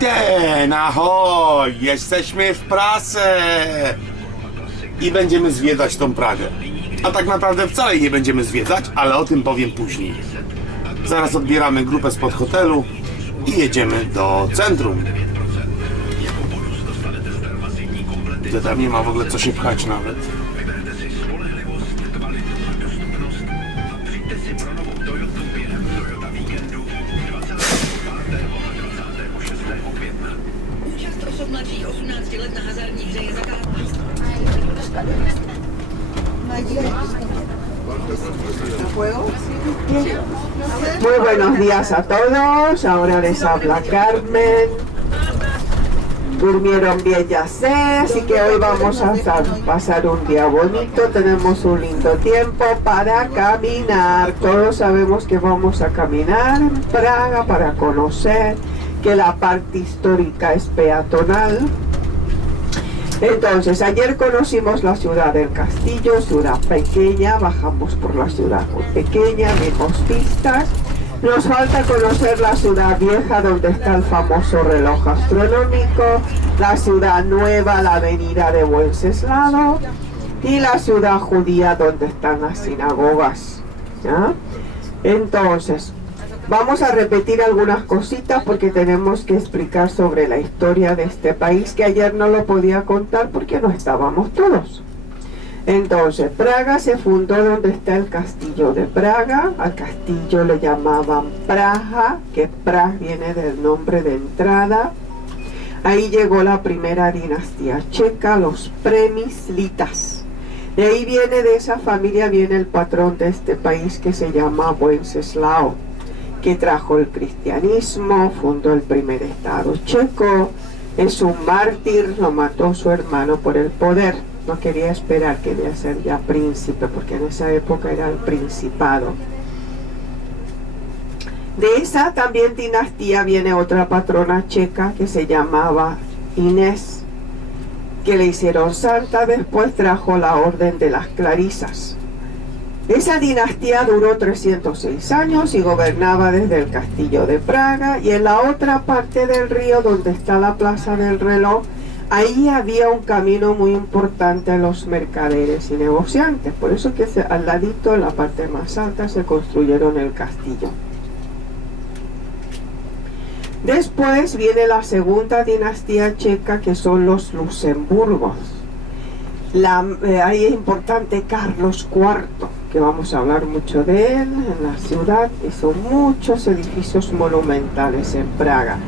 Den, ahoj! Jesteśmy w pracy! I będziemy zwiedzać tą Pragę. A tak naprawdę wcale nie będziemy zwiedzać, ale o tym powiem później. Zaraz odbieramy grupę spod hotelu i jedziemy do centrum. Gdzie tam nie ma w ogóle co się pchać nawet. Mladších 18 let na hazardní hře je zakázáno. Muy buenos días a todos, ahora les habla Carmen. Durmieron bien, ya sé, así que hoy vamos a pasar un día bonito, tenemos un lindo tiempo para caminar. Todos sabemos que vamos a caminar en Praga para conocer que la parte histórica es peatonal. Entonces, ayer conocimos la ciudad del castillo, ciudad pequeña, bajamos por la ciudad muy pequeña, vimos vistas. Nos falta conocer la ciudad vieja donde está el famoso reloj astronómico, la ciudad nueva, la avenida de Wenceslao y la ciudad judía donde están las sinagogas, ¿ya? Entonces, vamos a repetir algunas cositas porque tenemos que explicar sobre la historia de este país que ayer no lo podía contar porque no estábamos todos. Entonces, Praga se fundó donde está el castillo de Praga. Al castillo le llamaban Praha, que Praga viene del nombre de entrada. Ahí llegó la primera dinastía checa, los Přemyslitas. De ahí viene, de esa familia viene el patrón de este país que se llama Wenceslao, que trajo el cristianismo, fundó el primer estado checo, es un mártir, lo mató su hermano por el poder. No quería esperar, quería ser ya príncipe, porque en esa época era el principado. De esa también dinastía viene otra patrona checa que se llamaba Inés, que le hicieron santa, después trajo la orden de las Clarisas. Esa dinastía duró 306 años y gobernaba desde el castillo de Praga, y en la otra parte del río donde está la plaza del reloj, ahí había un camino muy importante a los mercaderes y negociantes, por eso que al ladito, en la parte más alta, se construyeron el castillo. Después viene la segunda dinastía checa, que son los Luxemburgos. Ahí es importante Carlos IV, que vamos a hablar mucho de él. En la ciudad hizo muchos edificios monumentales en Praga.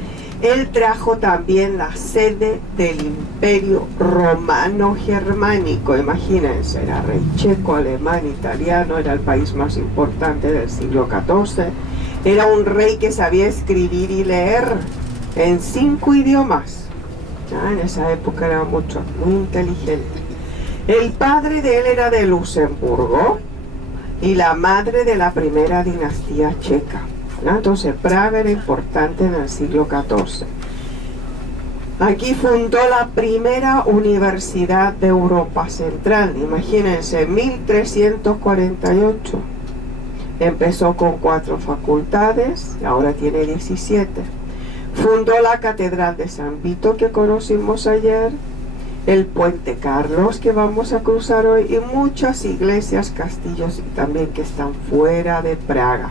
Él trajo también la sede del Imperio Romano Germánico. Imagínense, era rey checo, alemán, italiano, era el país más importante del siglo XIV. Era un rey que sabía escribir y leer en 5 idiomas. En esa época era muy inteligente. El padre de él era de Luxemburgo y la madre de la primera dinastía checa. Entonces Praga era importante en el siglo XIV. Aquí fundó la primera universidad de Europa Central. Imagínense, 1348. Empezó con 4 facultades, ahora tiene 17. Fundó la Catedral de San Vito, que conocimos ayer, el Puente Carlos, que vamos a cruzar hoy, y muchas iglesias, castillos también que están fuera de Praga.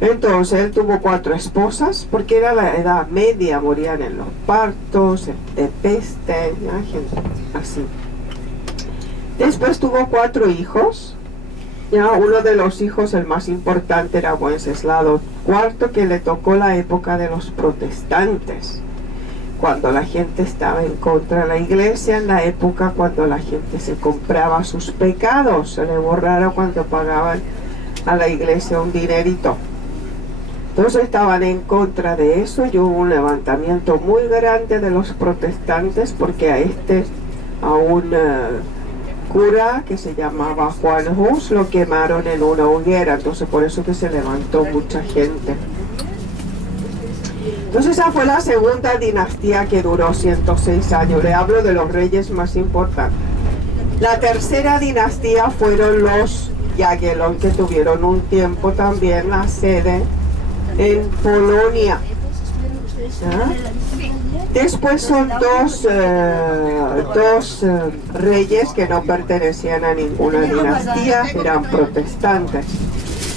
Entonces él tuvo 4 esposas, porque era la edad media, morían en los partos, de peste, gente así. Después tuvo 4 hijos. Ya uno de los hijos, el más importante, era Wenceslao IV, que le tocó la época de los protestantes, cuando la gente estaba en contra de la iglesia, en la época cuando la gente se compraba sus pecados, se le borraron cuando pagaban a la iglesia un dinerito. Entonces estaban en contra de eso, y hubo un levantamiento muy grande de los protestantes, porque a un cura que se llamaba Juan Hus lo quemaron en una hoguera. Entonces por eso que se levantó mucha gente. Entonces esa fue la segunda dinastía, que duró 106 años. Le hablo de los reyes más importantes. La tercera dinastía fueron los Jagiellon, que tuvieron un tiempo también la sede en Polonia. Después son dos reyes que no pertenecían a ninguna dinastía, eran protestantes.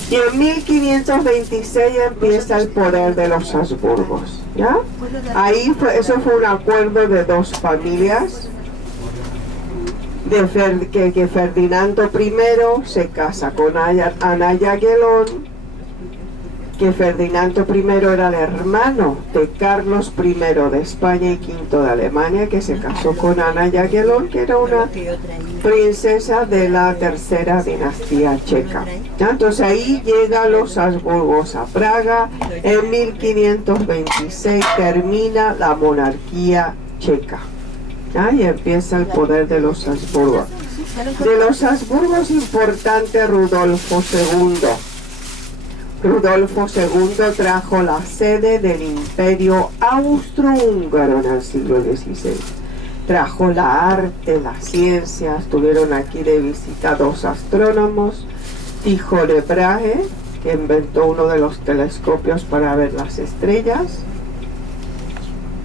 Y en 1526 empieza el poder de los Habsburgos, ¿ya? Ahí eso fue un acuerdo de dos familias, que Ferdinando I se casa con Ana Jagellón, que Ferdinando I era el hermano de Carlos I de España y V de Alemania, que se casó con Ana Jagellón, que era una princesa de la tercera dinastía checa. ¿Ya? Entonces ahí llegan los Habsburgos a Praga. En 1526 termina la monarquía checa. ¿Ya? Y empieza el poder de los Habsburgos. De los Habsburgos importante Rudolfo II. Rudolfo II trajo la sede del Imperio Austrohúngaro en el siglo XVI. Trajo la arte, la ciencia, estuvieron aquí de visita dos astrónomos, Tycho Brahe, que inventó uno de los telescopios para ver las estrellas.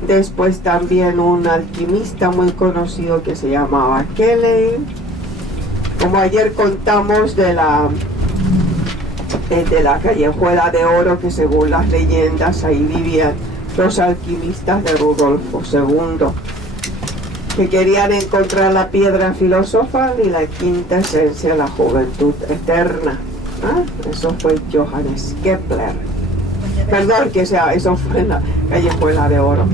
Después también un alquimista muy conocido que se llamaba Kelly. Como ayer contamos de la callejuela de oro, que según las leyendas ahí vivían los alquimistas de Rudolfo II, que querían encontrar la piedra filosofal y la quinta esencia, la juventud eterna. Eso fue Johannes Kepler. Perdón, eso fue en la callejuela de oro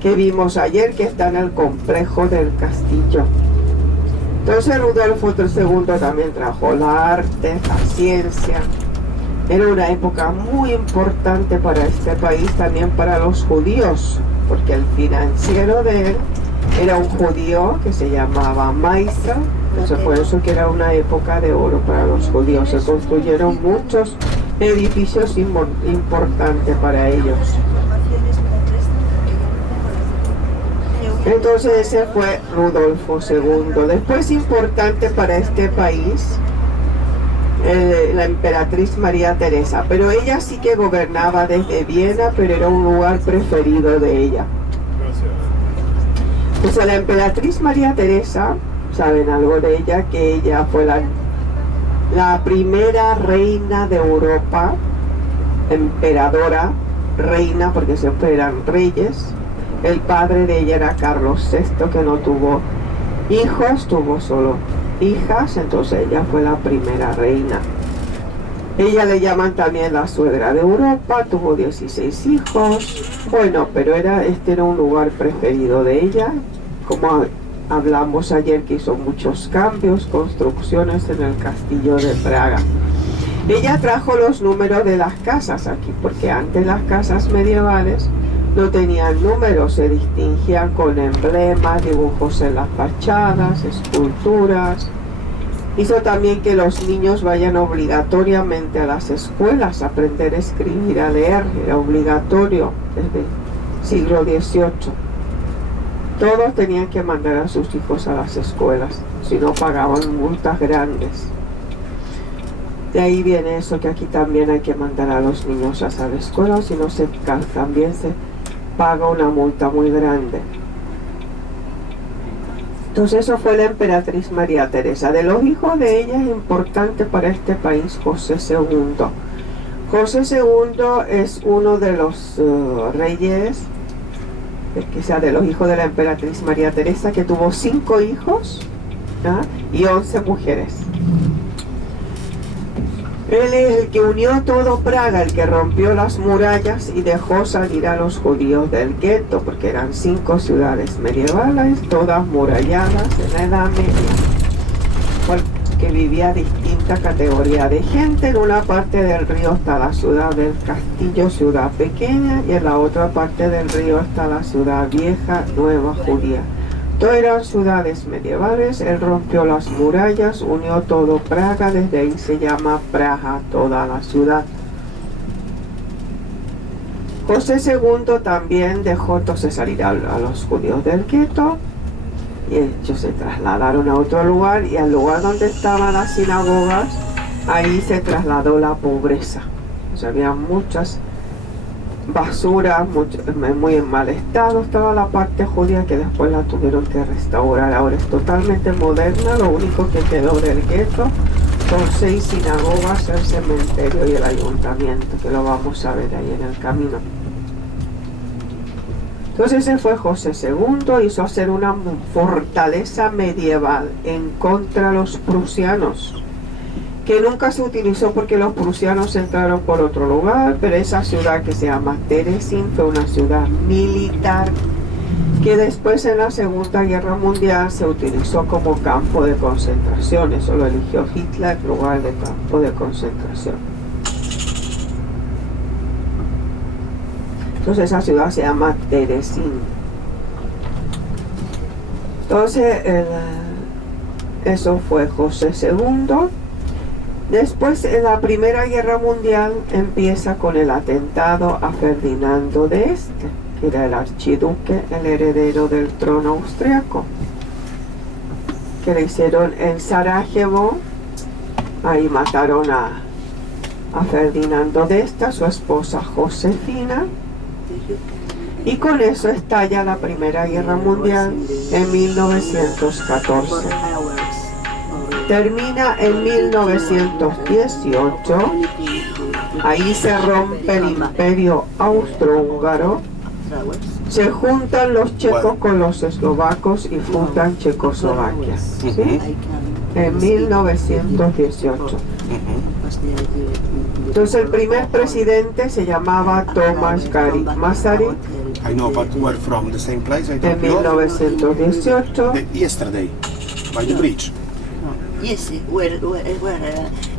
que vimos ayer, que está en el complejo del castillo. Entonces Rudolfo II también trajo la arte, la ciencia. Era una época muy importante para este país, también para los judíos, porque el financiero de él era un judío que se llamaba Meister. Entonces por eso que era una época de oro para los judíos. Se construyeron muchos edificios importantes para ellos. Entonces ese fue Rudolfo II. Después importante para este país, la emperatriz María Teresa, pero ella sí que gobernaba desde Viena, pero era un lugar preferido de ella. Pues la emperatriz María Teresa, saben algo de ella, que ella fue la primera reina de Europa, emperadora, reina, porque siempre eran reyes. El padre de ella era Carlos VI, que no tuvo hijos, tuvo solo hijas, entonces ella fue la primera reina. Ella le llaman también la suegra de Europa, tuvo 16 hijos. Bueno, pero este era un lugar preferido de ella. Como hablamos ayer, que hizo muchos cambios, construcciones en el castillo de Praga. Ella trajo los números de las casas aquí, porque antes las casas medievales no tenían números, se distinguían con emblemas, dibujos en las fachadas, esculturas. Hizo también que los niños vayan obligatoriamente a las escuelas a aprender a escribir, a leer. Era obligatorio desde el siglo XVIII. Todos tenían que mandar a sus hijos a las escuelas, si no pagaban multas grandes. De ahí viene eso, que aquí también hay que mandar a los niños a la escuela, si no también se paga una multa muy grande. Entonces eso fue la emperatriz María Teresa. De los hijos de ella es importante para este país José II. José II es uno de los reyes, de los hijos de la emperatriz María Teresa, que tuvo 5 hijos, ¿ya? Y 11 mujeres. Él es el que unió todo Praga, el que rompió las murallas y dejó salir a los judíos del gueto, porque eran 5 ciudades medievales, todas muralladas en la Edad Media, que vivía distinta categoría de gente. En una parte del río está la ciudad del castillo, ciudad pequeña, y en la otra parte del río está la ciudad vieja, nueva judía. Todas eran ciudades medievales. Él rompió las murallas, unió todo Praga, desde ahí se llama Praga toda la ciudad. José II también dejó entonces salir a los judíos del gueto, y ellos se trasladaron a otro lugar, y al lugar donde estaban las sinagogas, ahí se trasladó la pobreza. O sea, había muchas basura muy en mal estado estaba la parte judía, que después la tuvieron que restaurar. Ahora es totalmente moderna. Lo único que quedó del gueto son 6 sinagogas, el cementerio y el ayuntamiento, que lo vamos a ver ahí en el camino. Entonces ese fue José II, hizo hacer una fortaleza medieval en contra de los prusianos, que nunca se utilizó porque los prusianos entraron por otro lugar, pero esa ciudad que se llama Terezín fue una ciudad militar que después en la Segunda Guerra Mundial se utilizó como campo de concentración. Eso lo eligió Hitler en lugar de campo de concentración. Entonces esa ciudad se llama Terezín. Entonces eso fue José II. Después, en la Primera Guerra Mundial, empieza con el atentado a Ferdinando de Este, que era el archiduque, el heredero del trono austriaco, que le hicieron en Sarajevo. Ahí mataron a Ferdinando de Este, a su esposa Josefina, y con eso estalla la Primera Guerra Mundial en 1914. Termina en 1918, ahí se rompe el imperio austrohúngaro, se juntan los checos con los eslovacos y fundan Checoslovaquia, ¿sí? En 1918. Entonces el primer presidente se llamaba Tomás Garrigue Masaryk. I know, but we're from the same place. I En don't know. 1918. Yesterday, by the bridge. Yes, where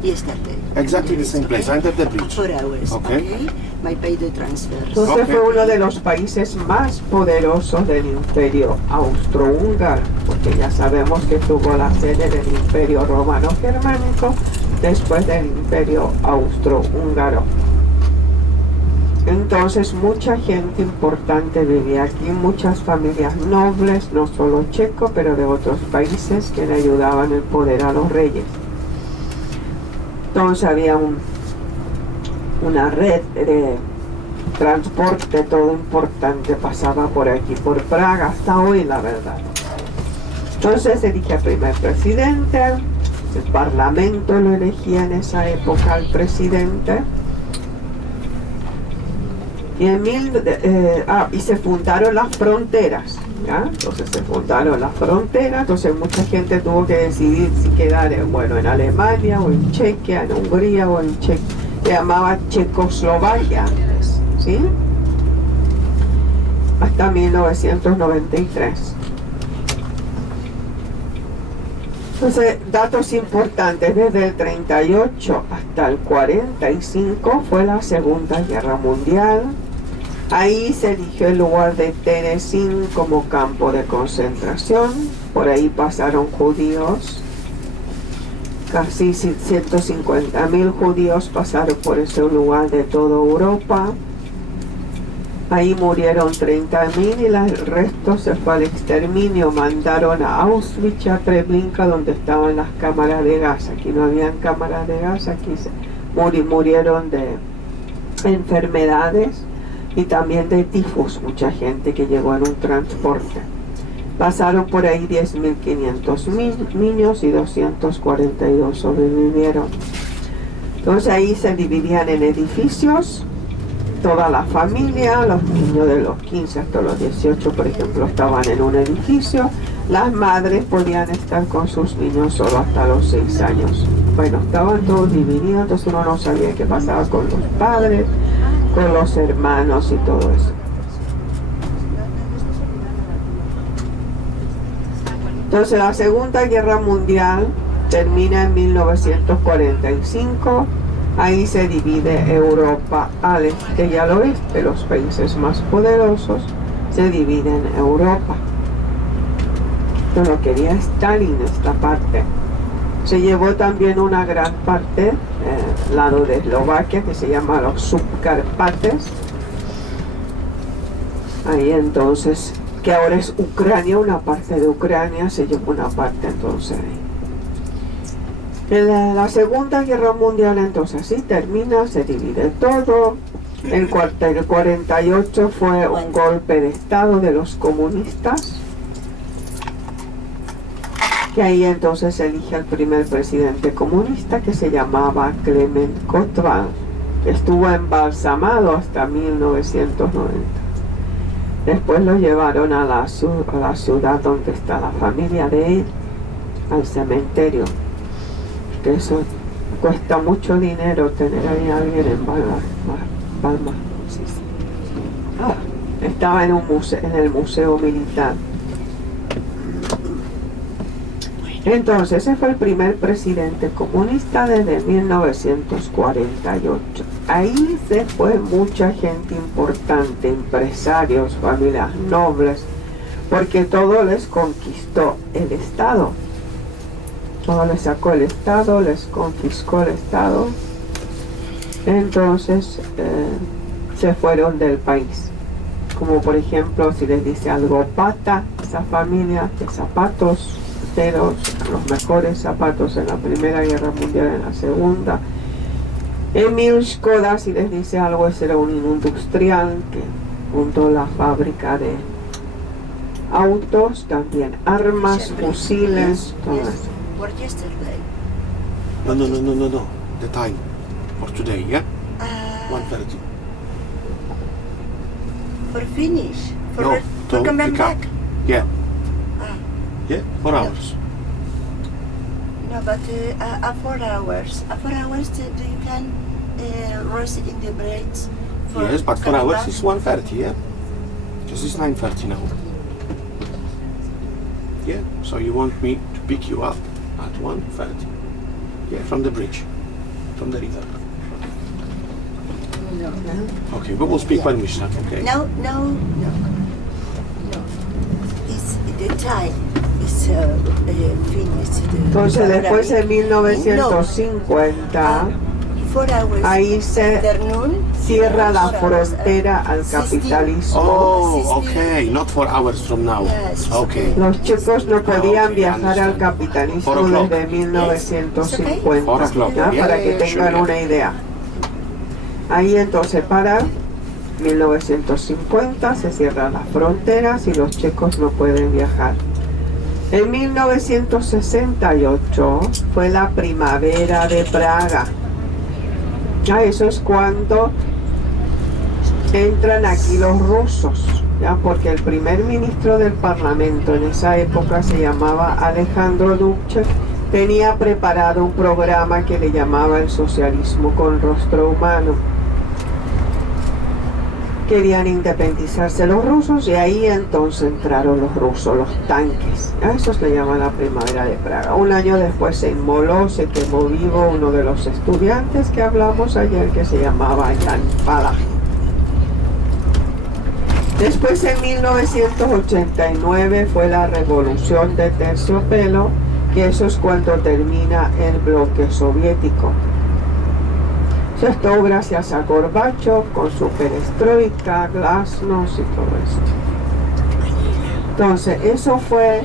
yesterday. Exactly the same place, under the bridge. 4 hours. Okay. My pay the transfer. Entonces Ok. fue uno de los países más poderosos del imperio austrohúngaro, porque ya sabemos que tuvo la sede del imperio romano germánico después del imperio austrohúngaro. Entonces mucha gente importante vivía aquí, muchas familias nobles, no solo checos, pero de otros países, que le ayudaban el poder a los reyes. Entonces había una red de transporte todo importante, pasaba por aquí, por Praga, hasta hoy, la verdad. Entonces se elige al primer presidente, el parlamento lo elegía en esa época al presidente. Y, y se fundaron las fronteras, ¿ya? Entonces se fundaron las fronteras, entonces mucha gente tuvo que decidir si quedar en Alemania o en Chequia, en Hungría o en se llamaba Checoslovaquia antes, ¿sí? Hasta 1993. Entonces, datos importantes, desde el 38 hasta el 45 fue la Segunda Guerra Mundial. Ahí se eligió el lugar de Terezín como campo de concentración. Por ahí pasaron judíos. Casi 150.000 judíos pasaron por ese lugar de toda Europa. Ahí murieron 30.000 y el resto se fue al exterminio. Mandaron a Auschwitz, a Treblinka, donde estaban las cámaras de gas. Aquí no habían cámaras de gas, aquí murieron de enfermedades y también de tifus. Mucha gente que llegó en un transporte. Pasaron por ahí 10.500 niños y 242 sobrevivieron. Entonces ahí se dividían en edificios. Toda la familia, los niños de los 15 hasta los 18, por ejemplo, estaban en un edificio. Las madres podían estar con sus niños solo hasta los 6 años. Bueno, estaban todos divididos, entonces uno no sabía qué pasaba con los padres, con los hermanos y todo eso. Entonces la Segunda Guerra Mundial termina en 1945. Ahí se divide Europa al este y al oeste. Los países más poderosos se dividen en Europa. Esto lo quería Stalin, esta parte. Se llevó también una gran parte, lado de Eslovaquia, que se llama los Subcarpates. Ahí entonces, que ahora es Ucrania, una parte de Ucrania, se llevó una parte entonces ahí. En la Segunda Guerra Mundial entonces sí termina, se divide todo. El 48 fue un golpe de estado de los comunistas, que ahí entonces se elige al primer presidente comunista, que se llamaba Clement Cotval. Estuvo embalsamado hasta 1990. Después lo llevaron a la ciudad donde está la familia de él, al cementerio, que eso cuesta mucho dinero tener ahí a alguien en Balma. Sí, sí. Estaba en el museo militar. Entonces ese fue el primer presidente comunista desde 1948. Ahí se fue mucha gente importante, empresarios, familias nobles, porque todo les conquistó el Estado. Todo les sacó el Estado, les confiscó el Estado. Entonces se fueron del país. Como por ejemplo, si les dice algo Pata, esa familia de zapatos, los mejores zapatos en la Primera Guerra Mundial, en la Segunda. Emil Škoda, si les dice algo, ese era un industrial que fundó la fábrica de autos, también armas, fusiles, todo eso. For yesterday. No. The time for today, yeah? 1:30. For finish. For, No, for to coming pick up. back. Yeah. Ah, Yeah, 4 hours. no, but 4 hours. 4 hours you can rest in the breaks. Yes, but 4 hours is 1:30, yeah? Because it's 9:30 now. Yeah, so you want me to pick you up at 1:30? Yeah, from the bridge, from the river. No. Okay, but we'll speak when we start, okay? No. It's the time. It's finished. Entonces después en 1950 4 hours. ahí se Afternoon, cierra la 4 hours, frontera al 16. capitalismo. Oh, okay, not 4 hours from now. Yes. Okay. Los chicos no podían Okay, viajar al understand. capitalismo 4 o'clock. desde 1950, 4 o'clock, ¿ya? yeah, Para que tengan sure. una idea. Ahí entonces para 1950 se cierran las fronteras y los checos no pueden viajar. En 1968 fue la primavera de Praga. Ya eso es cuando entran aquí los rusos, ya, porque el primer ministro del parlamento en esa época se llamaba Alejandro Dubček. Tenía preparado un programa que le llamaba el socialismo con rostro humano. Querían independizarse los rusos y ahí entonces entraron los rusos, los tanques. A eso se le llama la primavera de Praga. Un año después se inmoló, se quemó vivo uno de los estudiantes que hablamos ayer, que se llamaba Jan Palach. Después en 1989 fue la revolución de Terciopelo, que eso es cuando termina el bloque soviético. Eso es todo gracias a Gorbachev con su perestroika, glasnost y todo eso. Entonces, eso fue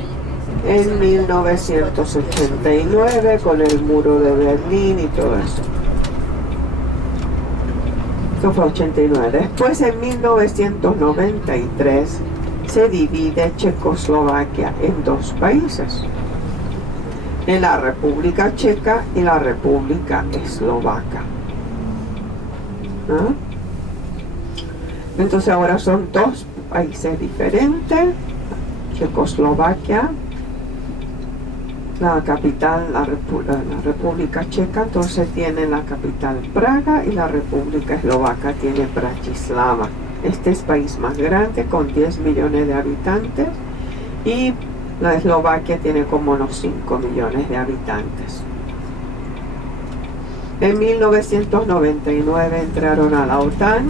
en 1989 con el muro de Berlín y todo eso. Eso fue 89. Después, en 1993, se divide Checoslovaquia en dos países. En la República Checa y la República Eslovaca. ¿Ah? Entonces ahora son dos países diferentes. Checoslovaquia, la capital, la República Checa, entonces tiene la capital Praga y la República Eslovaca tiene Bratislava. Este es el país más grande con 10 millones de habitantes y la Eslovaquia tiene como unos 5 millones de habitantes. En 1999 entraron a la OTAN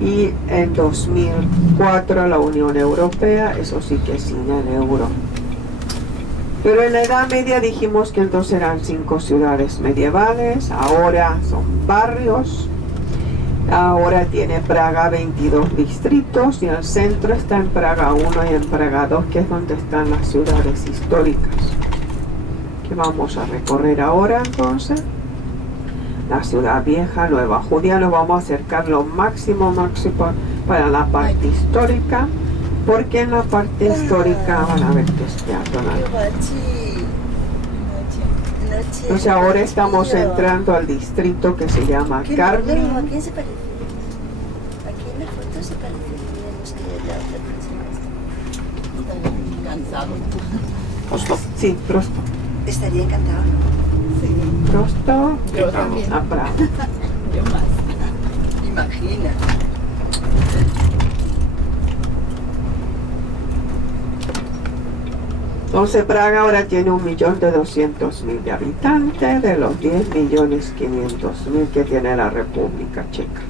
y en 2004 a la Unión Europea, eso sí que sin el euro. Pero en la Edad Media dijimos que entonces eran 5 ciudades medievales, ahora son barrios. Ahora tiene Praga 22 distritos y el centro está en Praga 1 y en Praga 2, que es donde están las ciudades históricas. Que vamos a recorrer ahora entonces. la ciudad vieja, Nueva Judía. Nos vamos a acercar lo máximo para la parte histórica, porque en la parte histórica van a ver que es peatonal. Entonces ahora estamos entrando al distrito que se llama ¿A quién Carmen. se parece? Aquí en la foto se parece menos que la otra persona. Cansado. Prosto. Sí, Prosto. Estaría encantado, ¿no? Prosto Yo también. a Praga. Yo más. Imagina. Entonces Praga ahora tiene 1.200.000 de habitantes de los 10.500.000 que tiene la República Checa.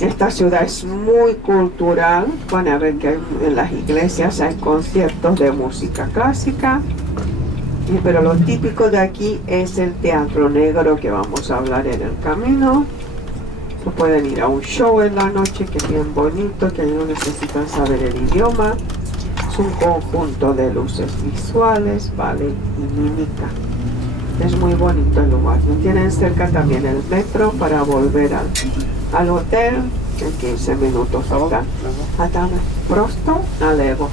Esta ciudad es muy cultural. Van a ver que en las iglesias hay conciertos de música clásica, pero lo típico de aquí es el teatro negro, que vamos a hablar en el camino. Pueden ir a un show en la noche que es bien bonito, que no necesitan saber el idioma. Es un conjunto de luces visuales, ballet y mímica. Es muy bonito el lugar. Tienen cerca también el metro para volver al hotel. En 15 minutos está. Prosto na Levo.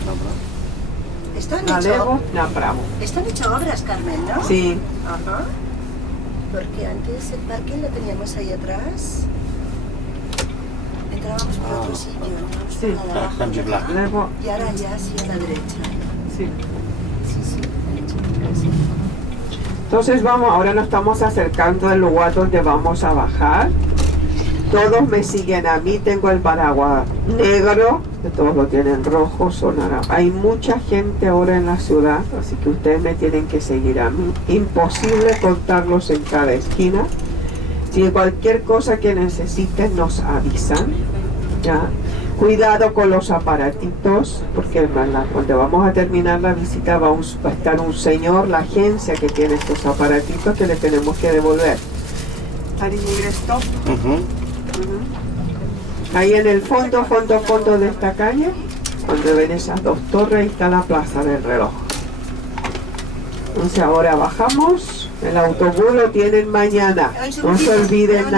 Están Na Pravo. hecho obras, Carmen, ¿no? Sí, Ajá. Porque antes el parque lo teníamos ahí atrás. Entrábamos por otro sitio, entrábamos Sí. por la de abajo. Będzie black. Levo, Y ahora ya sí a la derecha. sí. Sí, han hecho obras. Entonces ahora nos estamos acercando al lugar donde vamos a bajar. Todos me siguen a mí, tengo el paraguas negro, que todos lo tienen rojo o naranja. Hay mucha gente ahora en la ciudad, así que ustedes me tienen que seguir a mí. Imposible contarlos en cada esquina. Si cualquier cosa que necesiten nos avisan, ¿ya? Cuidado con los aparatitos, porque cuando vamos a terminar la visita va a estar un señor, la agencia que tiene estos aparatitos, que le tenemos que devolver. Stop. Ahí en el fondo de esta calle, cuando ven esas dos torres, ahí está la plaza del reloj. Entonces ahora bajamos, el autobús lo tienen mañana, no se olviden nada.